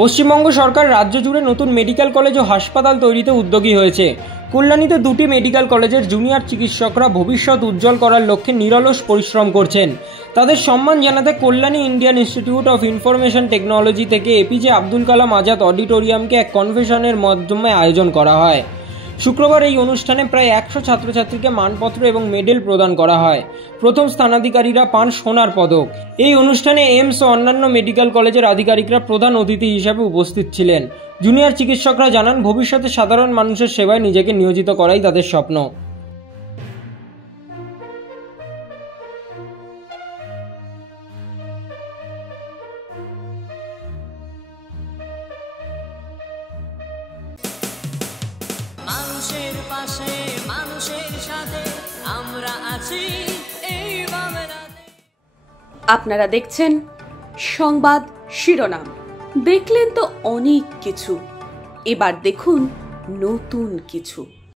পশ্চিমবঙ্গ সরকার রাজ্য জুড়ে নতুন মেডিকেল কলেজ ও হাসপাতাল তৈরিতে উদ্যোগী হয়েছে। কল্যাণীতে দুটি মেডিকেল কলেজের জুনিয়র চিকিৎসকরা ভবিষ্যৎ উজ্জ্বল করার লক্ষ্যে নিরলস পরিশ্রম করছেন। তাদের সম্মান জানাতে Kalyani Indian institute of information technology থেকে এপিজে আব্দুল কালাম আজাদ অডিটোরিয়ামকে এক কনভেনশনের মাধ্যমে আয়োজন করা হয়। শুক্রবার এই অনুষ্ঠানে প্রায় 100 ছাত্রছাত্রীকে মানপত্র এবং মেডেল প্রদান করা হয়। প্রথম স্থানাধিকারীরা পান সোনার পদক। এই অনুষ্ঠানে এইমস ও অন্যান্য মেডিকেল কলেজের আধিকারিকরা প্রধান অতিথি হিসাবে উপস্থিত ছিলেন। জুনিয়র চিকিৎসকরা জানান, ভবিষ্যতে সাধারণ মানুষের সেবায় নিজেকে নিয়োজিত করাই তাদের স্বপ্ন। মানুষের পাশে, মানুষের সাথে আমরা আছি এই বাংলাতে। আপনারা দেখছেন সংবাদ শিরোনাম। দেখলেন তো অনেক কিছু, এবার দেখুন নতুন কিছু।